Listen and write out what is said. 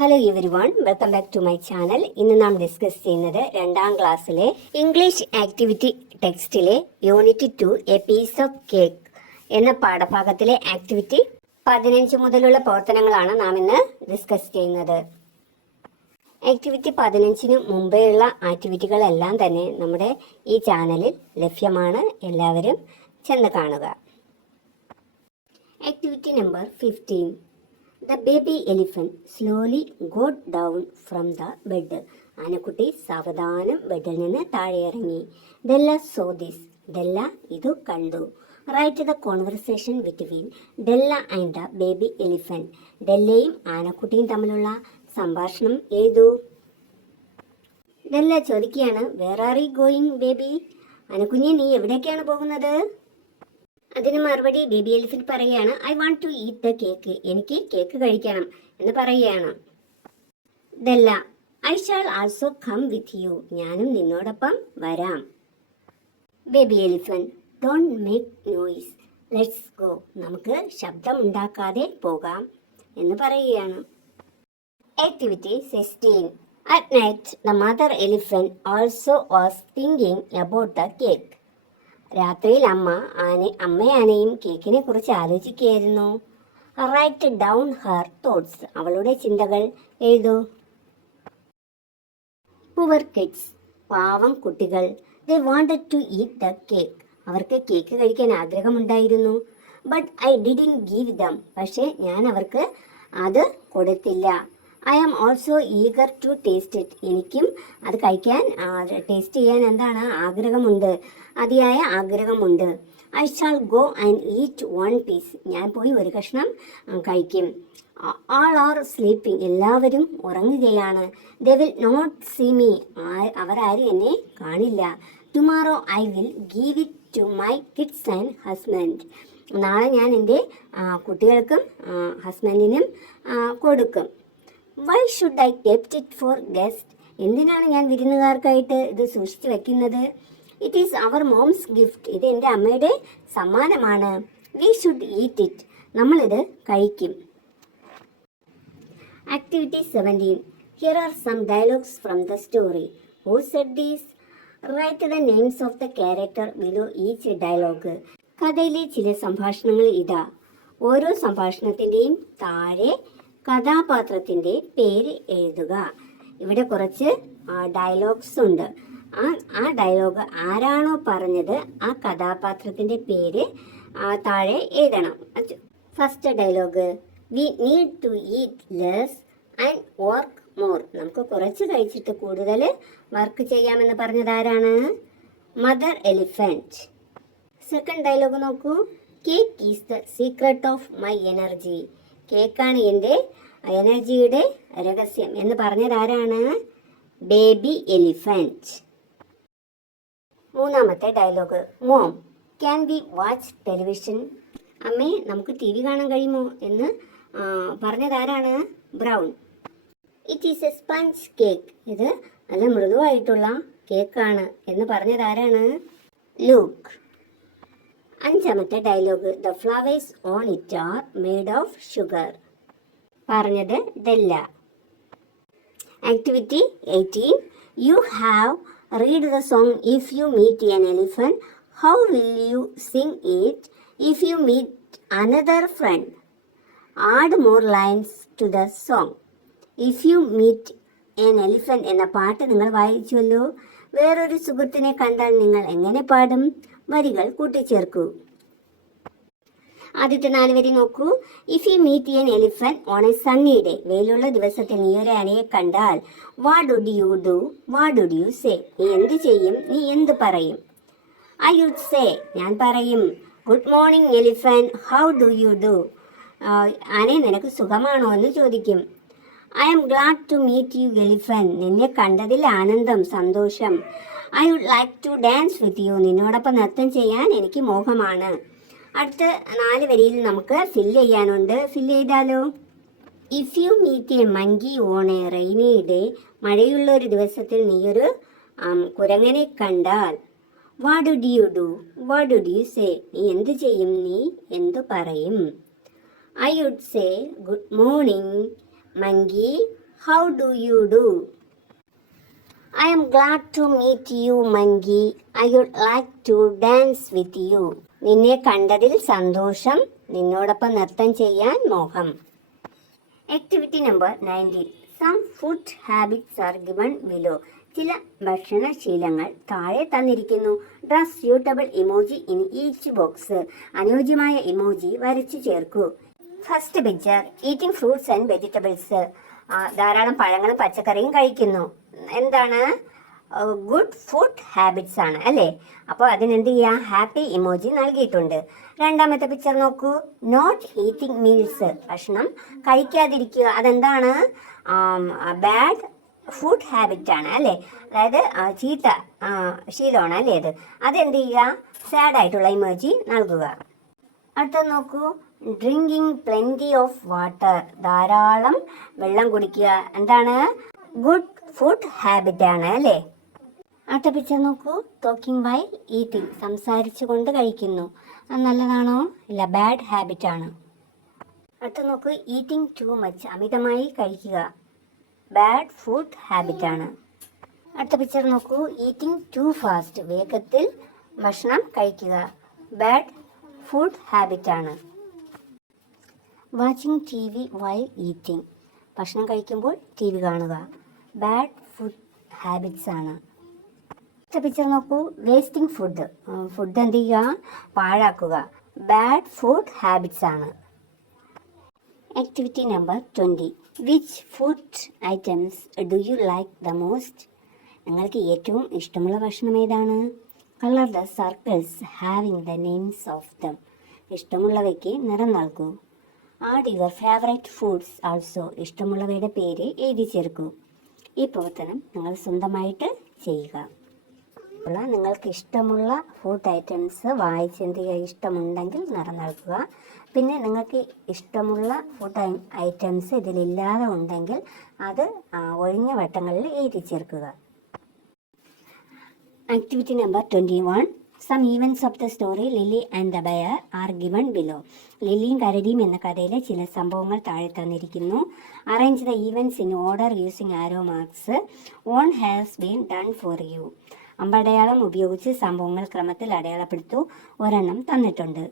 Hello everyone, welcome back to my channel. ഇന്ന് നാം discuss ചെയ്യുന്നത് 2ാം ക്ലാസ്സിലെ ഇംഗ്ലീഷ് ആക്ടിവിറ്റി ടെക്സ്റ്റിലെ unit 2 a piece of cake എന്ന പാഠഭാഗത്തിലെ ആക്ടിവിറ്റി 15 മുതലുള്ള പ്രവർത്തനങ്ങളാണ് നാം ഇന്ന് ഡിസ്കസ് ചെയ്യുന്നത്. ആക്ടിവിറ്റി 15-ന് മുമ്പേയുള്ള ആക്ടിവിറ്റികളെല്ലാം തന്നെ നമ്മുടെ ഈ ചാനലിൽ ലഭ്യമാണ്. എല്ലാവരും ചെന്ന് കാണുക. Activity number 15. The baby elephant slowly got down from the bed. ആനക്കുട്ടി സാവധാനം ബെഡിൽ നിന്ന് താഴെ ഇറങ്ങി. ഡെല്ല saw this. ഡെല്ല ഇതു കണ്ടു. Write the conversation between Della and the baby elephant. ഡെല്ലയും ആനക്കുട്ടിയും തമ്മിലുള്ള സംഭാഷണം എഴുതൂ. ഡെല്ല ചോദിക്കുകയാണ്, Where are you going, baby? ആനക്കുഞ്ഞെ, നീ എവിടേക്കാണ് പോകുന്നത്? അതിന് മറുപടി ബേബി എലിഫന്റ് പറയുകയാണ്, I want to eat the cake. എനിക്ക് കേക്ക് കഴിക്കണം എന്ന് പറയുകയാണ്. Della, I shall also come with you. ഞാനും നിന്നോടൊപ്പം വരാം. Baby elephant, don't make noise, let's go. നമുക്ക് ശബ്ദം ഉണ്ടാക്കാതെ പോകാം എന്ന് പറയുകയാണ്. Activity 16. At night the mother elephant also was thinking about the cake. രാത്രിയിൽ അമ്മയാനയും കേക്കിനെ കുറിച്ച് ആലോചിക്കുകയായിരുന്നു. Write down her thoughts. അവളുടെ ചിന്തകൾ എഴുതൂ. Poor kids. പാവം കുട്ടികൾ. ദേ wanted to eat the cake. അവർക്ക് കേക്ക് കഴിക്കാൻ ആഗ്രഹമുണ്ടായിരുന്നു. But I didn't give them. പക്ഷേ ഞാൻ അവർക്ക് അത് കൊടുത്തില്ല. I am also eager to taste it. എനിക്കും അത് കഴിക്കാൻ ടേസ്റ്റ് ചെയ്യാൻ ആഗ്രഹമുണ്ട്, അതിയായ ആഗ്രഹമുണ്ട്. I shall go and eat 1 piece. ഞാൻ പോയി ഒരു കഷ്ണം കഴിക്കും. All are sleeping. എല്ലാവരും ഉറങ്ങുകയാണ്. They will not see me. അവരാരും എന്നെ കാണില്ല. Tomorrow I will give it to my kids and husband. നാളെ ഞാൻ എൻ്റെ കുട്ടികൾക്കും ഹസ്ബൻഡിനും കൊടുക്കും. Why should I kept it for guest? എന്തിനാണ് ഞാൻ വിരുന്നുകാർക്കായിട്ട് ഇത് സൂക്ഷിച്ചു വെക്കുന്നത്? It is our mom's gift. ഇത് എൻ്റെ അമ്മയുടെ സമ്മാനമാണ്. We should eat it. നമ്മളിത് കഴിക്കും. Activity 17. Here are some dialogues from the story. Who said these? Write the names of the character below each dialogue. കഥയിലെ ചില സംഭാഷണങ്ങൾ ഇതാ. ഓരോ സംഭാഷണത്തിൻ്റെയും താഴെ കഥാപാത്രത്തിൻ്റെ പേര് എഴുതുക. ഇവിടെ കുറച്ച് ഡയലോഗ്സ് ഉണ്ട്. ആ ഡയലോഗ് ആരാണോ പറഞ്ഞത് ആ കഥാപാത്രത്തിൻ്റെ പേര് താഴെ എഴുതണം. First dialogue, we need to eat less and work more. നമുക്ക് കുറച്ച് കഴിച്ചിട്ട് കൂടുതൽ വർക്ക് ചെയ്യാമെന്ന് പറഞ്ഞത് ആരാണ്? Mother elephant. സെക്കൻഡ് ഡയലോഗ് നോക്കൂ. Cake is the secret of my energy. കേക്കാണ് എൻ്റെ എനർജിയുടെ രഹസ്യം എന്ന് പറഞ്ഞത് ആരാണ്? Baby elephant. മൂന്നാമത്തെ dialogue, mom can we watch television? അമ്മേ, നമുക്ക് ടി വി കാണാൻ കഴിയുമോ എന്ന് പറഞ്ഞത് ആരാണ്? Brown. It is a sponge cake. ഇത് നല്ല മൃദുവായിട്ടുള്ള കേക്കാണ് എന്ന് പറഞ്ഞത് ആരാണ്? ലൂക്ക്. അഞ്ചാമത്തെ dialogue, the flowers on it are made of sugar. പറഞ്ഞത് Della. Activity 18. You have read the song If You Meet an Elephant. How will you sing it if you meet another friend? Add more lines to the song. If you meet an elephant എന്ന പാട്ട് നിങ്ങൾ വായിച്ചുവല്ലോ. വേറൊരു സുഹൃത്തിനെ കണ്ടാൽ നിങ്ങൾ എങ്ങനെ പാടും? വരികൾ കൂട്ടിച്ചേർക്കൂ. ആദ്യത്തെ 4 വരി നോക്കൂ. If you meet an elephant on a sunny day. വെയിലുള്ള ദിവസത്തിൽ നീ ഒരു ആനയെ കണ്ടാൽ what would you do? What would you say? നീ എന്ത് ചെയ്യും? നീ എന്ത് പറയും? I would say. ഞാൻ പറയും, good morning elephant, how do you do? ആനയെ, നിനക്ക് സുഖമാണോ എന്ന് ചോദിക്കും. I am glad to meet you elephant. നിന്നെ കണ്ടതിൽ ആനന്ദം, സന്തോഷം. I would like to dance with you. നിന്നോടൊപ്പം നൃത്തം ചെയ്യാൻ എനിക്ക് മോഹമാണ്. അടുത്ത 4 വരിയിൽ നമുക്ക് ഫില്ല് ചെയ്യാനുണ്ട്. ഫില്ല് ചെയ്താലോ? If you meet a monkey on a rainy day. മഴയുള്ള ഒരു ദിവസത്തിൽ നീയൊരു കുരങ്ങനെ കണ്ടാൽ what would you do? What would you say? നീ എന്ത് ചെയ്യും? നീ എന്തു പറയും? I would say, good morning monkey, How do you do? I am glad to meet you, Mangi. I would like to dance with you. നിന്നെ കണ്ടതിൽ സന്തോഷം. നിന്നോടൊപ്പം നൃത്തം ചെയ്യാൻ മോഹം. Activity number 19. Some food habits are given below. ചില ഭക്ഷണശീലങ്ങൾ താഴെ തന്നിരിക്കുന്നു. Draw suitable emoji in each box. അനുയോജ്യമായ ഇമോജി വരച്ചു ചേർക്കൂ. First picture, eating fruits and vegetables. ധാരാളം പഴങ്ങളും പച്ചക്കറിയും കഴിക്കുന്നു. എന്താണ്? ഗുഡ് ഫുഡ് ഹാബിറ്റ്സ് ആണ് അല്ലേ? അപ്പോൾ അതിനെന്ത് ചെയ്യാം? ഹാപ്പി ഇമോജി നൽകിയിട്ടുണ്ട്. രണ്ടാമത്തെ പിക്ചർ നോക്കൂ. Not eating meals. ഭക്ഷണം കഴിക്കാതിരിക്കുക. അതെന്താണ്? ബാഡ് ഫുഡ് ഹാബിറ്റ് ആണ് അല്ലേ? അതായത് ചീത്ത ശീലമാണ് അല്ലേ അത്? അതെന്ത് ചെയ്യുക? സാഡ് ആയിട്ടുള്ള ഇമോജി നൽകുക. അടുത്ത നോക്കൂ. Drinking plenty of water. ധാരാളം വെള്ളം കുടിക്കുക. എന്താണ്? ഗുഡ് ഫുഡ് ഹാബിറ്റ് ആണ് അല്ലേ? അടുത്ത പിക്ചർ നോക്കൂ. Talking while eating. സംസാരിച്ചു കൊണ്ട് കഴിക്കുന്നു. അത് നല്ലതാണോ? ഇല്ല, ബാഡ് ഹാബിറ്റ് ആണ്. അടുത്ത നോക്കൂ. Eating too much. അമിതമായി കഴിക്കുക. ബാഡ് ഫുഡ് ഹാബിറ്റ് ആണ്. അടുത്ത പിക്ചർ നോക്കൂ. Eating too fast. വേഗത്തിൽ ഭക്ഷണം കഴിക്കുക. ബാഡ് ഫുഡ് ഹാബിറ്റ് ആണ്. Watching T V while eating. ഭക്ഷണം കഴിക്കുമ്പോൾ ടി വി കാണുക. ബാഡ് ഫുഡ് ഹാബിറ്റ്സ് ആണ്. അടുത്ത പിക്ചർ നോക്കൂ. Wasting food. ഫുഡ് എന്ത് ചെയ്യുക? പാഴാക്കുക. ബാഡ് ഫുഡ് ഹാബിറ്റ്സ് ആണ്. Activity number 20. Which food items do you like the most? നിങ്ങൾക്ക് ഏറ്റവും ഇഷ്ടമുള്ള ഭക്ഷണം ഏതാണ്? Colour the circles having the names of them. ഇഷ്ടമുള്ളവയ്ക്ക് നിറം നൽകൂ. Add your favourite foods also. ഇഷ്ടമുള്ളവയുടെ പേര് എഴുതി ചേർക്കൂ. ഈ പ്രവർത്തനം നിങ്ങൾ സ്വന്തമായിട്ട് ചെയ്യുക. നിങ്ങൾക്ക് ഇഷ്ടമുള്ള ഫുഡ് ഐറ്റംസ് വായിച്ചെന്ത് ചെയ്യുക? ഇഷ്ടമുണ്ടെങ്കിൽ നിറം നൽകുക. പിന്നെ നിങ്ങൾക്ക് ഇഷ്ടമുള്ള ഫുഡ് ഐറ്റംസ് ഇതിലില്ലാതെ ഉണ്ടെങ്കിൽ അത് ഒഴിഞ്ഞ വട്ടങ്ങളിൽ എഴുതി ചേർക്കുക. Activity number 21. Some events of the story Lily and the bear are given below. ലില്ലിയും കരടിയും എന്ന കഥയിലെ ചില സംഭവങ്ങൾ താഴെ തന്നിരിക്കുന്നു. Arrange the events in order using arrow marks. One has been done for you. അമ്പടയാളം ഉപയോഗിച്ച് സംഭവങ്ങൾ ക്രമത്തിൽ അടയാളപ്പെടുത്തൂ. ഒരെണ്ണം തന്നിട്ടുണ്ട്.